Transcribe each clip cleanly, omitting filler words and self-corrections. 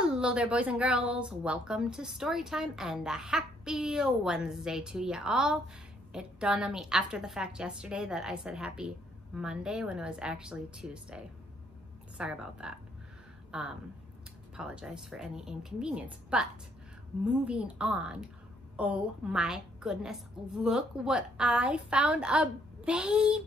Hello there, boys and girls. Welcome to story time and a happy Wednesday to you all. It dawned on me after the fact yesterday that I said happy Monday when it was actually Tuesday. Sorry about that. Apologize for any inconvenience. But moving on, oh my goodness, look what I found, a baby.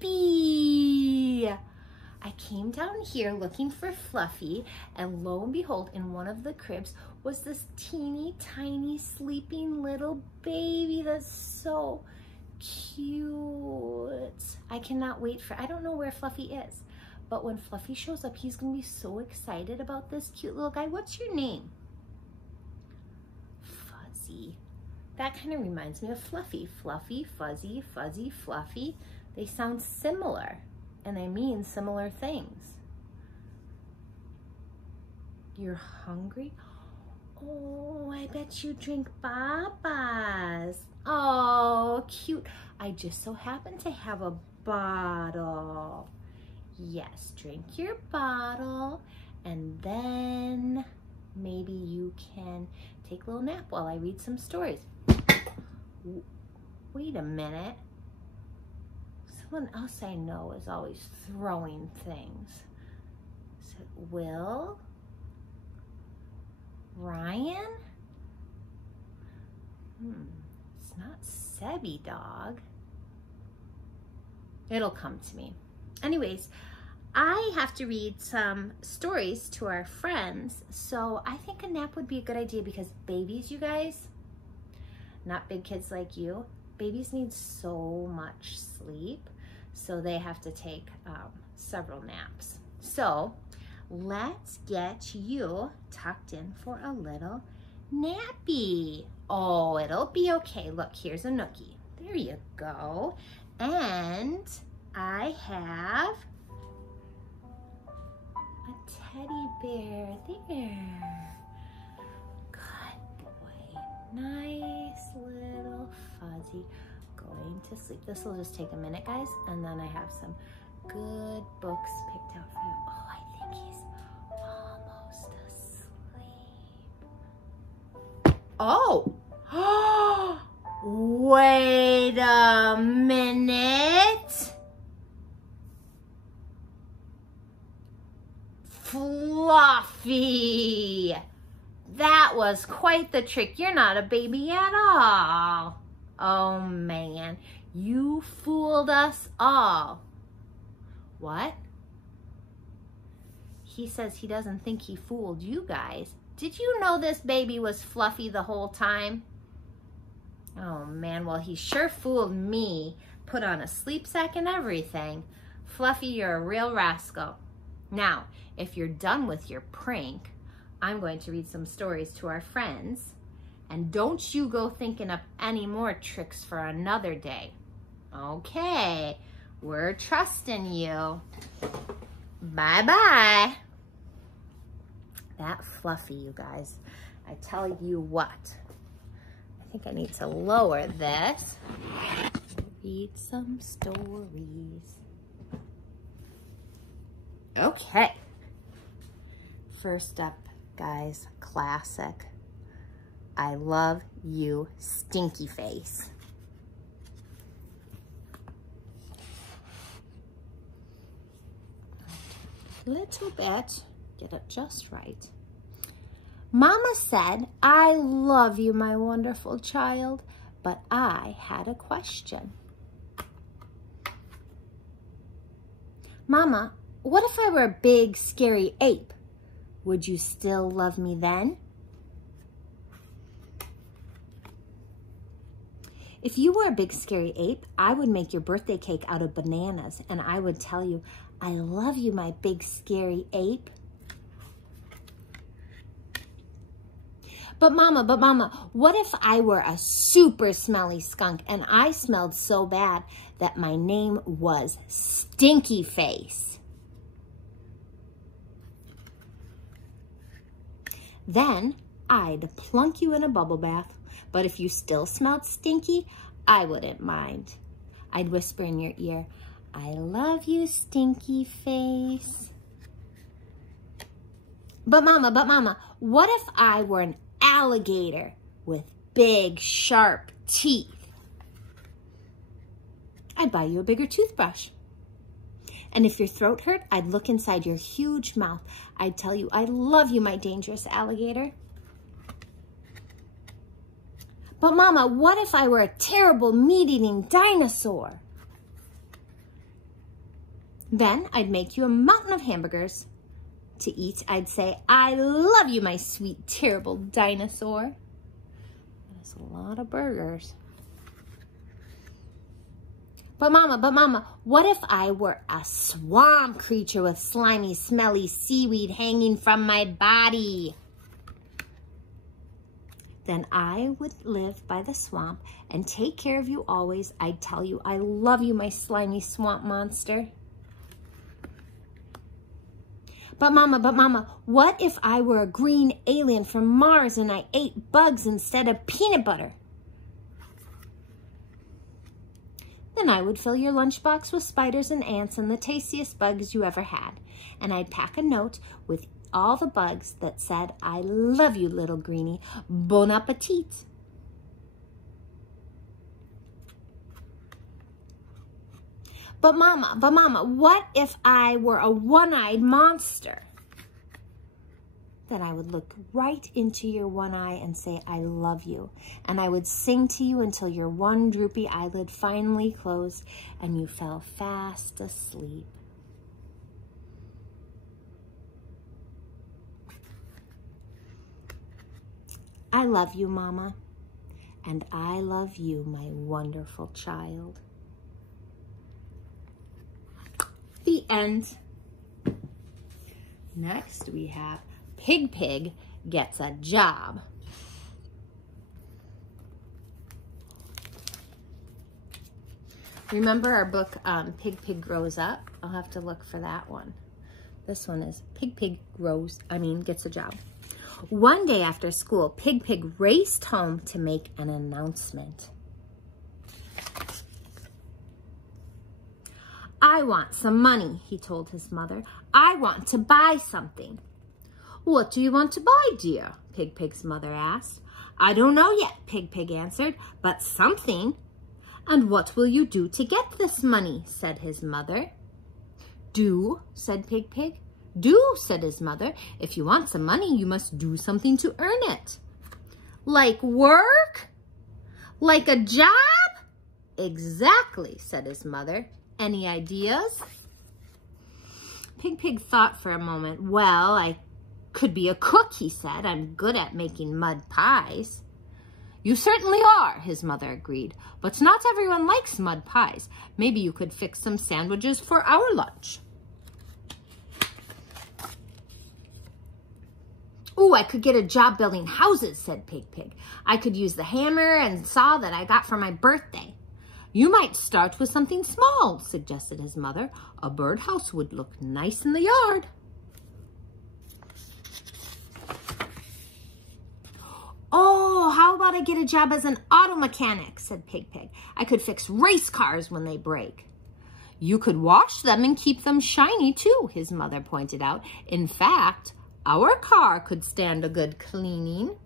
I came down here looking for Fluffy, and lo and behold, in one of the cribs was this teeny tiny sleeping little baby that's so cute. I cannot wait for, I don't know where Fluffy is, but when Fluffy shows up, he's gonna be so excited about this cute little guy. What's your name? Fuzzy. That kind of reminds me of Fluffy. Fluffy, Fuzzy, Fuzzy, Fluffy. They sound similar. And they mean similar things. You're hungry? Oh, I bet you drink Babas. Oh, cute. I just so happen to have a bottle. Yes, drink your bottle, and then maybe you can take a little nap while I read some stories. Wait a minute. Someone else I know is always throwing things. Is it Will? Ryan? It's not Sebby Dog. It'll come to me. Anyways, I have to read some stories to our friends, so I think a nap would be a good idea because babies, you guys, not big kids like you, babies need so much sleep. So they have to take several naps. So let's get you tucked in for a little nappy. Oh, it'll be okay. Look, here's a nookie. There you go. And I have a teddy bear there. Good boy. Nice little Fuzzy. Going to sleep. This will just take a minute, guys, and then I have some good books picked out for you. Oh, I think he's almost asleep. Oh! Wait a minute. Fluffy! That was quite the trick. You're not a baby at all. Oh man, you fooled us all. What? He says he doesn't think he fooled you guys. Did you know this baby was Fluffy the whole time? Oh man, well he sure fooled me. Put on a sleep sack and everything. Fluffy, you're a real rascal. Now, if you're done with your prank, I'm going to read some stories to our friends. And don't you go thinking up any more tricks for another day. Okay, we're trusting you. Bye-bye. That Fluffy, you guys. I tell you what. I think I need to lower this. Read some stories. Okay. First up, guys, classic. I love you, Stinky Face. Little bit, get it just right. Mama said, I love you, my wonderful child, but I had a question. Mama, what if I were a big, scary ape? Would you still love me then? If you were a big scary ape, I would make your birthday cake out of bananas and I would tell you, I love you, my big scary ape. But mama, what if I were a super smelly skunk and I smelled so bad that my name was Stinky Face? Then I'd plunk you in a bubble bath. But if you still smelled stinky, I wouldn't mind. I'd whisper in your ear, I love you, Stinky Face. But mama, what if I were an alligator with big, sharp teeth? I'd buy you a bigger toothbrush. And if your throat hurt, I'd look inside your huge mouth. I'd tell you, I love you, my dangerous alligator. But Mama, what if I were a terrible meat-eating dinosaur? Then I'd make you a mountain of hamburgers. To eat, I'd say, I love you, my sweet, terrible dinosaur. That's a lot of burgers. But Mama, what if I were a swamp creature with slimy, smelly seaweed hanging from my body? Then I would live by the swamp and take care of you always. I'd tell you, I love you, my slimy swamp monster. But Mama, what if I were a green alien from Mars and I ate bugs instead of peanut butter? Then I would fill your lunchbox with spiders and ants and the tastiest bugs you ever had. And I'd pack a note with all the bugs that said, I love you, little greenie. Bon appetit. But Mama, what if I were a one-eyed monster? Then I would look right into your one eye and say, I love you. And I would sing to you until your one droopy eyelid finally closed and you fell fast asleep. I love you, Mama. And I love you, my wonderful child. The end. Next we have Pig Gets a Job. Remember our book, Pig Grows Up? I'll have to look for that one. This one is Pig Gets a Job. One day after school, Pig raced home to make an announcement. I want some money, he told his mother. I want to buy something. What do you want to buy, dear? Pig's mother asked. I don't know yet, Pig answered, but something. And what will you do to get this money? Said his mother. Do, said Pig. Do, said his mother. If you want some money, you must do something to earn it. Like work? Like a job? Exactly, said his mother. Any ideas? Pig thought for a moment. Well, I could be a cook, he said. I'm good at making mud pies. You certainly are, his mother agreed. But not everyone likes mud pies. Maybe you could fix some sandwiches for our lunch. Ooh, I could get a job building houses, said Pig. I could use the hammer and saw that I got for my birthday. You might start with something small, suggested his mother. A birdhouse would look nice in the yard. Oh, how about I get a job as an auto mechanic, said Pig. I could fix race cars when they break. You could wash them and keep them shiny too, his mother pointed out. In fact, our car could stand a good cleaning.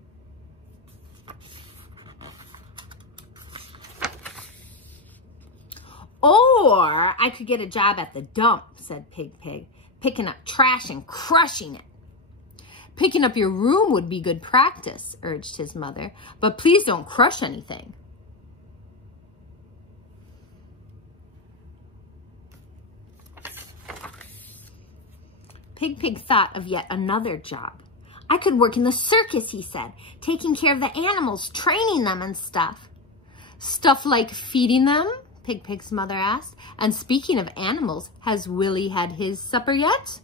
Or I could get a job at the dump, said Pig, picking up trash and crushing it. Picking up your room would be good practice, urged his mother, but please don't crush anything. Pig thought of yet another job. I could work in the circus, he said, taking care of the animals, training them and stuff. Stuff like feeding them? Pig's mother asked. And speaking of animals, has Willie had his supper yet?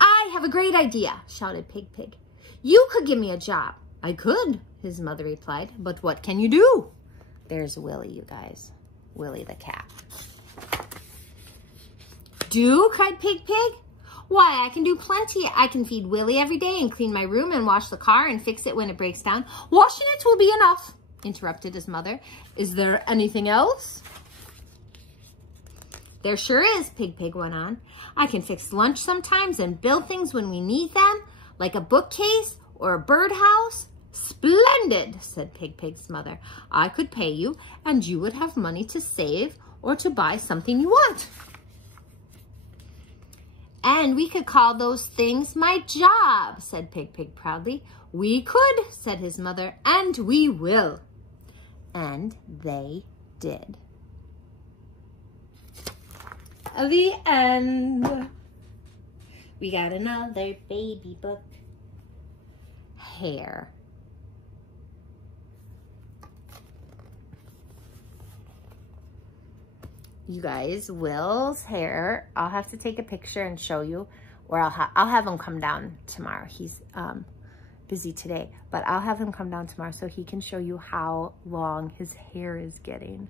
I have a great idea, shouted Pig. You could give me a job. I could, his mother replied, but what can you do? There's Willie, you guys. Willie the cat. Do, cried Pig. Why, I can do plenty. I can feed Willie every day and clean my room and wash the car and fix it when it breaks down. Washing it will be enough, interrupted his mother. Is there anything else? There sure is, Pig went on. I can fix lunch sometimes and build things when we need them, like a bookcase or a birdhouse. Splendid, said Pig's mother. I could pay you and you would have money to save or to buy something you want. And we could call those things my job, said Pig proudly. We could, said his mother, and we will. And they did. The end. We got another baby book. Hair. You guys, Will's hair, I'll have to take a picture and show you, or I'll have him come down tomorrow. He's busy today, but I'll have him come down tomorrow so he can show you how long his hair is getting.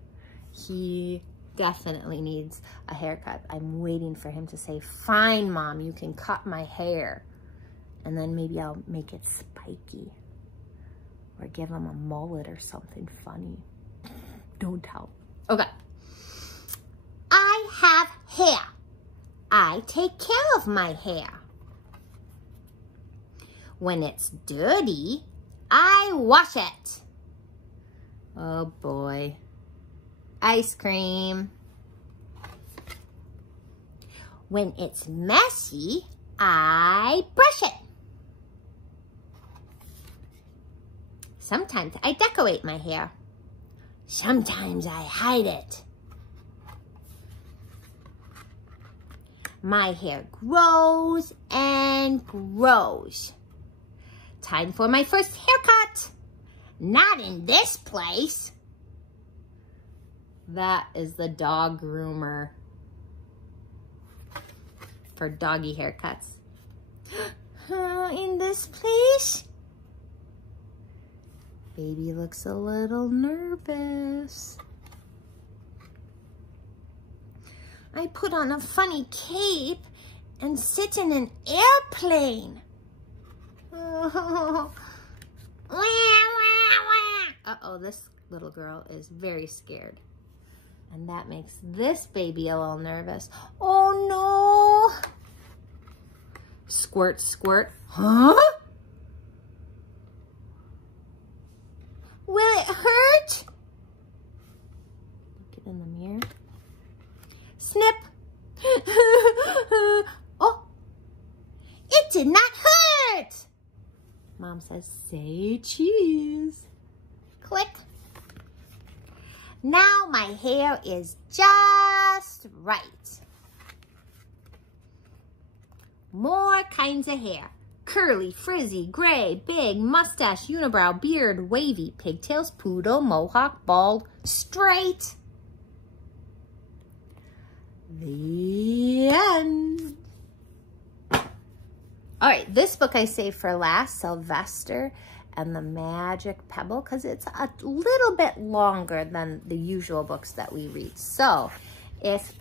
He definitely needs a haircut. I'm waiting for him to say, fine, Mom, you can cut my hair. And then maybe I'll make it spiky or give him a mullet or something funny. Don't tell. Okay. I have hair. I take care of my hair. When it's dirty, I wash it. Oh boy. Ice cream. When it's messy, I brush it. Sometimes I decorate my hair. Sometimes I hide it. My hair grows and grows. Time for my first haircut. Not in this place. That is the dog groomer for doggy haircuts. In this place? Baby looks a little nervous. I put on a funny cape and sit in an airplane. Uh-oh, this little girl is very scared. And that makes this baby a little nervous. Oh no! Squirt, squirt. Huh? Will it hurt? Look it in the mirror. Snip. Oh, it did not hurt. Mom says, say cheese. Click. Now my hair is just right. More kinds of hair. Curly, frizzy, gray, big, mustache, unibrow, beard, wavy, pigtails, poodle, mohawk, bald, straight. The end. All right, this book I saved for last, Sylvester and the Magic Pebble, because it's a little bit longer than the usual books that we read. So if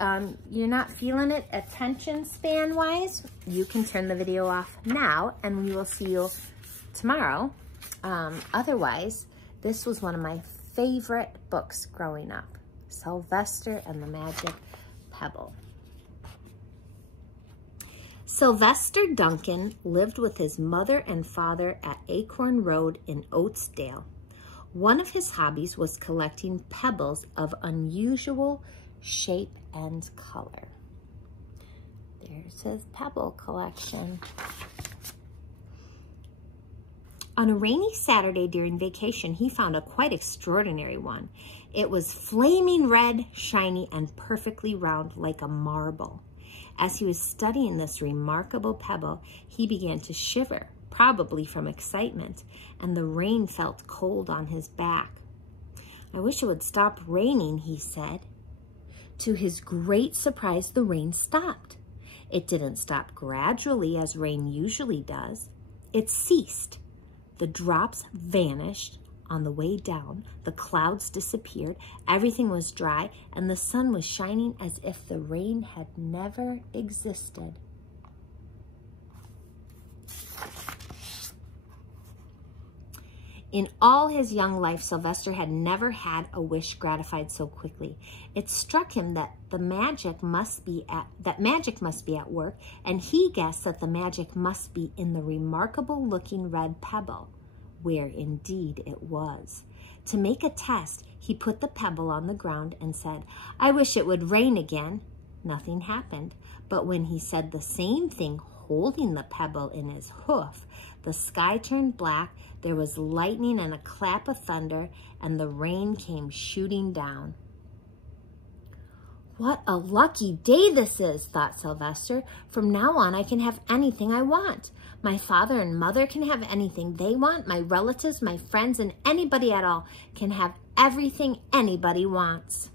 you're not feeling it attention span wise, you can turn the video off now and we will see you tomorrow. Otherwise, this was one of my favorite books growing up, Sylvester and the Magic Pebble. Sylvester Duncan lived with his mother and father at Acorn Road in Oatesdale. One of his hobbies was collecting pebbles of unusual shape and color. There's his pebble collection. On a rainy Saturday during vacation, he found a quite extraordinary one. It was flaming red, shiny, and perfectly round like a marble. As he was studying this remarkable pebble, he began to shiver, probably from excitement, and the rain felt cold on his back. I wish it would stop raining, he said. To his great surprise, the rain stopped. It didn't stop gradually as rain usually does. It ceased. The drops vanished on the way down. The clouds disappeared. Everything was dry, and the sun was shining as if the rain had never existed. In all his young life, Sylvester had never had a wish gratified so quickly. It struck him that magic must be at work, and he guessed that the magic must be in the remarkable-looking red pebble, where indeed it was. To make a test, he put the pebble on the ground and said, "I wish it would rain again." Nothing happened, but when he said the same thing, holding the pebble in his hoof, the sky turned black, there was lightning and a clap of thunder, and the rain came shooting down. "What a lucky day this is," thought Sylvester. "From now on, I can have anything I want. My father and mother can have anything they want. My relatives, my friends, and anybody at all can have everything anybody wants."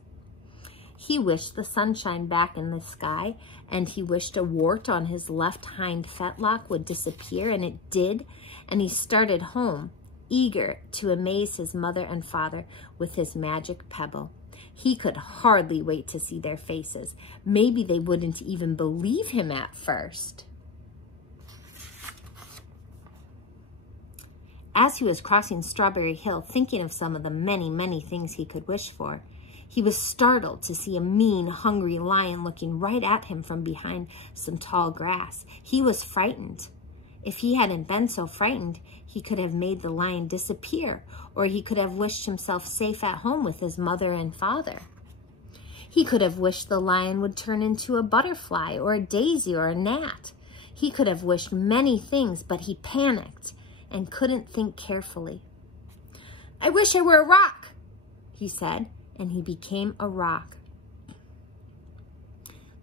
He wished the sunshine back in the sky, and he wished a wart on his left hind fetlock would disappear, and it did, and he started home, eager to amaze his mother and father with his magic pebble. He could hardly wait to see their faces. Maybe they wouldn't even believe him at first. As he was crossing Strawberry Hill, thinking of some of the many, many things he could wish for, he was startled to see a mean, hungry lion looking right at him from behind some tall grass. He was frightened. If he hadn't been so frightened, he could have made the lion disappear, or he could have wished himself safe at home with his mother and father. He could have wished the lion would turn into a butterfly or a daisy or a gnat. He could have wished many things, but he panicked and couldn't think carefully. "I wish I were a rock," he said, and he became a rock.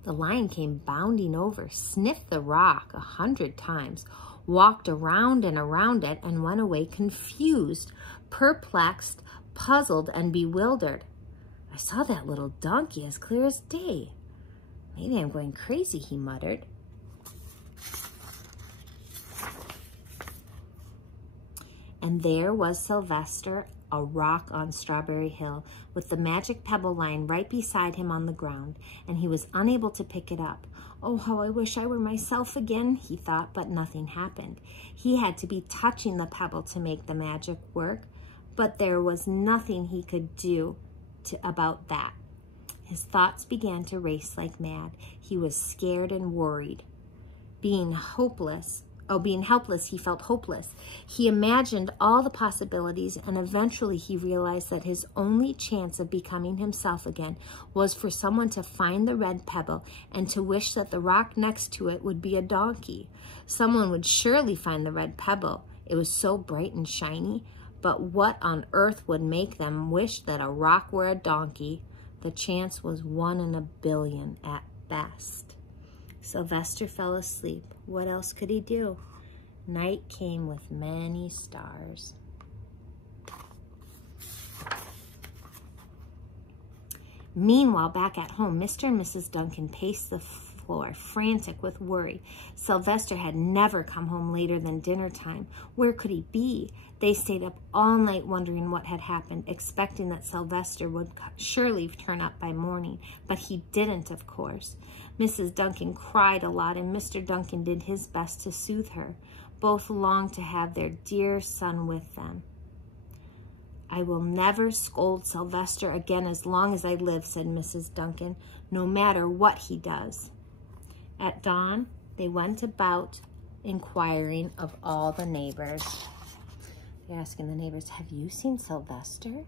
The lion came bounding over, sniffed the rock 100 times, walked around and around it, and went away confused, perplexed, puzzled, and bewildered. "I saw that little donkey as clear as day. Maybe I'm going crazy," he muttered. And there was Sylvester, a rock on Strawberry Hill, with the magic pebble lying right beside him on the ground, and he was unable to pick it up. "Oh, how I wish I were myself again," he thought, but nothing happened. He had to be touching the pebble to make the magic work, but there was nothing he could do about that. His thoughts began to race like mad. He was scared and worried. Being helpless, he felt hopeless. He imagined all the possibilities, and eventually he realized that his only chance of becoming himself again was for someone to find the red pebble and to wish that the rock next to it would be a donkey. Someone would surely find the red pebble. It was so bright and shiny. But what on earth would make them wish that a rock were a donkey? The chance was 1 in a billion at best. Sylvester fell asleep. What else could he do? Night came with many stars. Meanwhile, back at home, Mr. and Mrs. Duncan paced the floor, frantic with worry. Sylvester had never come home later than dinner time. Where could he be? They stayed up all night wondering what had happened, expecting that Sylvester would surely turn up by morning, but he didn't, of course. Mrs. Duncan cried a lot, and Mr. Duncan did his best to soothe her. Both longed to have their dear son with them. "I will never scold Sylvester again as long as I live," said Mrs. Duncan, "no matter what he does." At dawn, they went about inquiring of all the neighbors. They're asking the neighbors, "Have you seen Sylvester?"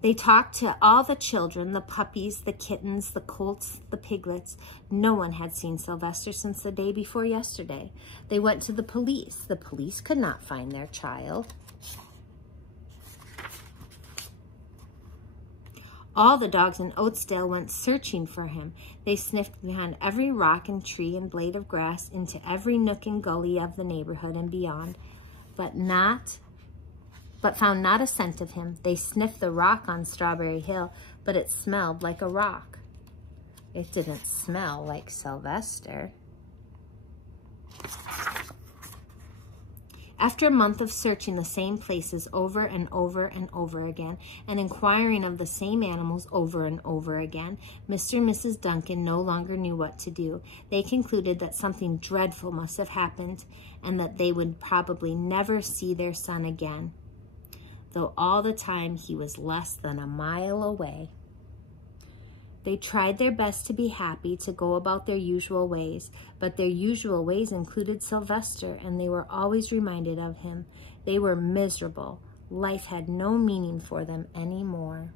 They talked to all the children, the puppies, the kittens, the colts, the piglets. No one had seen Sylvester since the day before yesterday. They went to the police. The police could not find their child. All the dogs in Oatsdale went searching for him. They sniffed behind every rock and tree and blade of grass, into every nook and gully of the neighborhood and beyond, but found not a scent of him. They sniffed the rock on Strawberry Hill, but it smelled like a rock. It didn't smell like Sylvester. After a month of searching the same places over and over and over again, and inquiring of the same animals over and over again, Mr. and Mrs. Duncan no longer knew what to do. They concluded that something dreadful must have happened, and that they would probably never see their son again, though all the time he was less than a mile away. They tried their best to be happy, to go about their usual ways, but their usual ways included Sylvester, and they were always reminded of him. They were miserable. Life had no meaning for them anymore.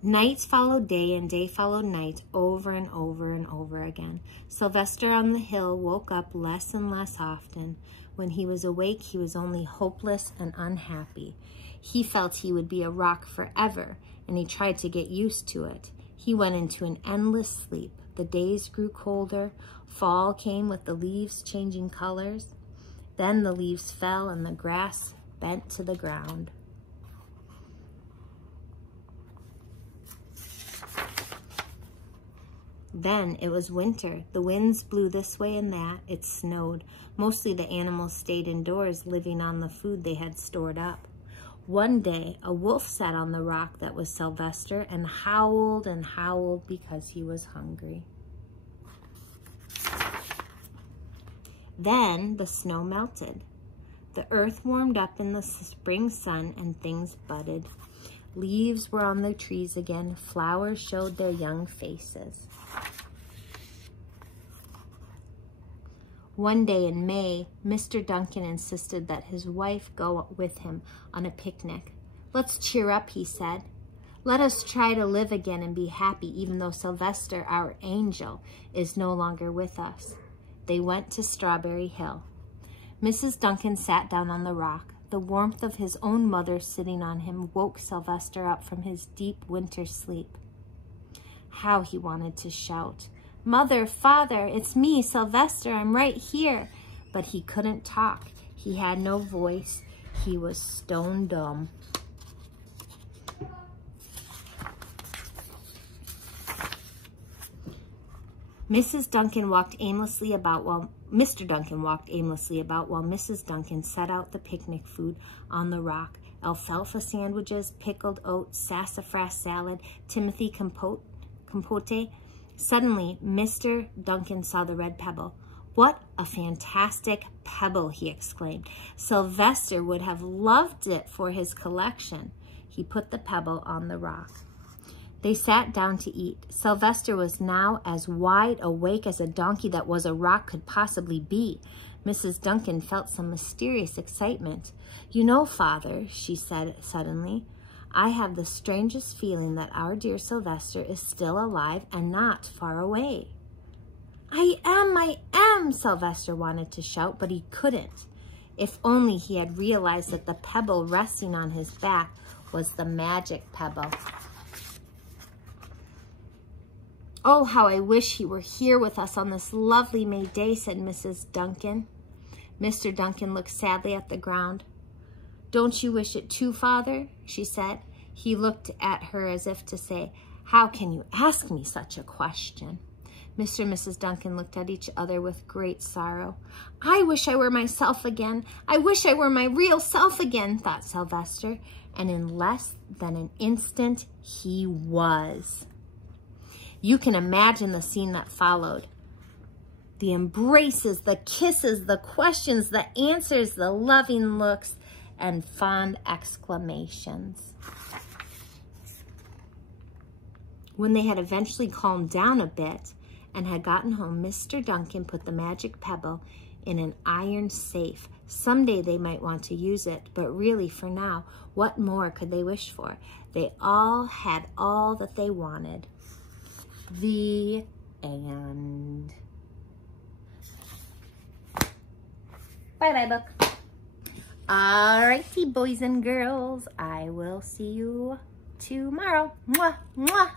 Nights followed day, and day followed night, over and over and over again. Sylvester on the hill woke up less and less often. When he was awake, he was only hopeless and unhappy. He felt he would be a rock forever, and he tried to get used to it. He went into an endless sleep. The days grew colder. Fall came with the leaves changing colors. Then the leaves fell and the grass bent to the ground. Then it was winter. The winds blew this way and that. It snowed. Mostly the animals stayed indoors, living on the food they had stored up. One day, a wolf sat on the rock that was Sylvester and howled because he was hungry. Then the snow melted. The earth warmed up in the spring sun and things budded. Leaves were on the trees again. Flowers showed their young faces. One day in May, Mr. Duncan insisted that his wife go with him on a picnic. "Let's cheer up," he said. "Let us try to live again and be happy, even though Sylvester, our angel, is no longer with us." They went to Strawberry Hill. Mrs. Duncan sat down on the rock. The warmth of his own mother sitting on him woke Sylvester up from his deep winter sleep. How he wanted to shout, "Mother, Father, it's me, Sylvester, I'm right here." But he couldn't talk. He had no voice. He was stone dumb. Mr. Duncan walked aimlessly about while Mrs. Duncan set out the picnic food on the rock. Alfalfa sandwiches, pickled oats, sassafras salad, Timothy compote. Suddenly, Mr. Duncan saw the red pebble. "What a fantastic pebble," he exclaimed. "Sylvester would have loved it for his collection." He put the pebble on the rock. They sat down to eat. Sylvester was now as wide awake as a donkey that was a rock could possibly be. Mrs. Duncan felt some mysterious excitement. "You know, Father," she said suddenly, "I have the strangest feeling that our dear Sylvester is still alive and not far away." I am, Sylvester wanted to shout, but he couldn't. If only he had realized that the pebble resting on his back was the magic pebble. "Oh, how I wish he were here with us on this lovely May day," said Mrs. Duncan. Mr. Duncan looked sadly at the ground. "Don't you wish it too, Father?" she said. He looked at her as if to say, "How can you ask me such a question?" Mr. and Mrs. Duncan looked at each other with great sorrow. "I wish I were myself again. I wish I were my real self again," thought Sylvester. And in less than an instant, he was. You can imagine the scene that followed. The embraces, the kisses, the questions, the answers, the loving looks, and fond exclamations. When they had eventually calmed down a bit and had gotten home, Mr. Duncan put the magic pebble in an iron safe. Someday they might want to use it, but really for now, what more could they wish for? They all had all that they wanted. The end. Bye-bye, book. Alrighty, boys and girls. I will see you tomorrow. Mwah, mwah.